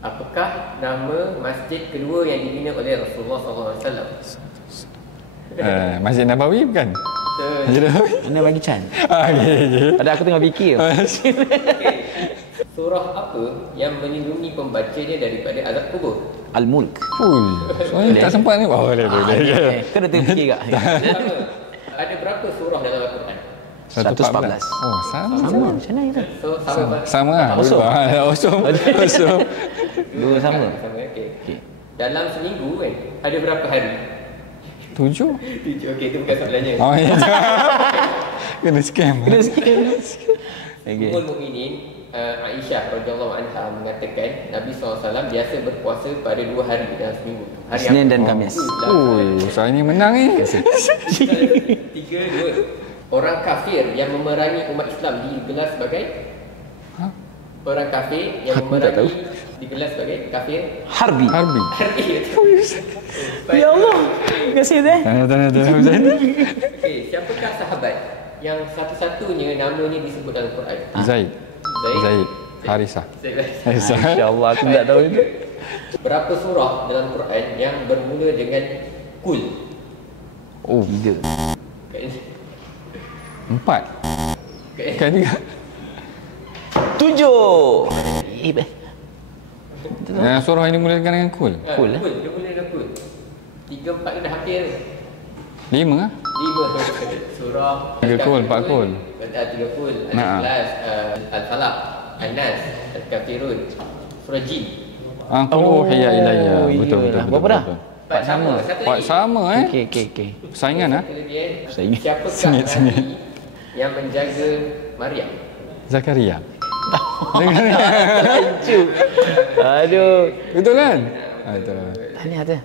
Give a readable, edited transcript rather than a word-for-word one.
Apakah nama masjid kedua yang dibina oleh Rasulullah SAW? Masjid Nabawi bukan? Masjid Nabawi. Mana bagi Chan? Okay. Ada aku tengah fikir. Surah apa yang melindungi pembacanya daripada azab kubur? Al-Mulk. Soalnya tak sempat ni. Boleh. Kena tengah fikir tak? Pertama, ada berapa surah dalam Al-Quran? 114. Oh, sama. Macam mana itu? So, sama Sama lah. Kosong. Kosong. Dua sama. Okey. Dalam seminggu kan, ada berapa hari? 7. 7. Okey, itu bukan soalannya. Oh, ya. Kena scam. Ummul Mukminin Aisyah radhiyallahu anha mengatakan Nabi SAW biasa berpuasa pada 2 hari dalam seminggu. Hari Isnin dan Khamis. Saya ni menang ni. 3, 2. Orang kafir yang memerangi umat Islam digelar sebagai orang kafir yang memerangi digelar sebagai kafir Harbi. Ya Allah. Terima kasih dah. Tanya. Okey, siapakah sahabat yang satu-satunya namanya disebut dalam Quran? Zaid. Harisah. Insya-Allah aku tak tahu itu. Berapa surah dalam Quran yang bermula dengan kul? Oh, tidak. 4. Kan juga. 7. Surah ini mulakan dengan kul. Kul, Dia mula dengan kul. 3, 4 ni dah hampir. 5 ah. 5 surah 3 kul, 4 kul. 3 kul, Nah. Al-Ikhlas, Al-Falaq, An-Nas, Al-Kafirun, surah Jin. Hiya ilayya. Betul. Berapa dah? 4 sama. Satu lagi. Sama Okey. Saingan ah. Satu lagi, Saingan. siapakah Sengit. Nabi yang menjaga Maryam? Zakaria. Lanjut. Aduh. Betul kan? Betul. Tahniah tu.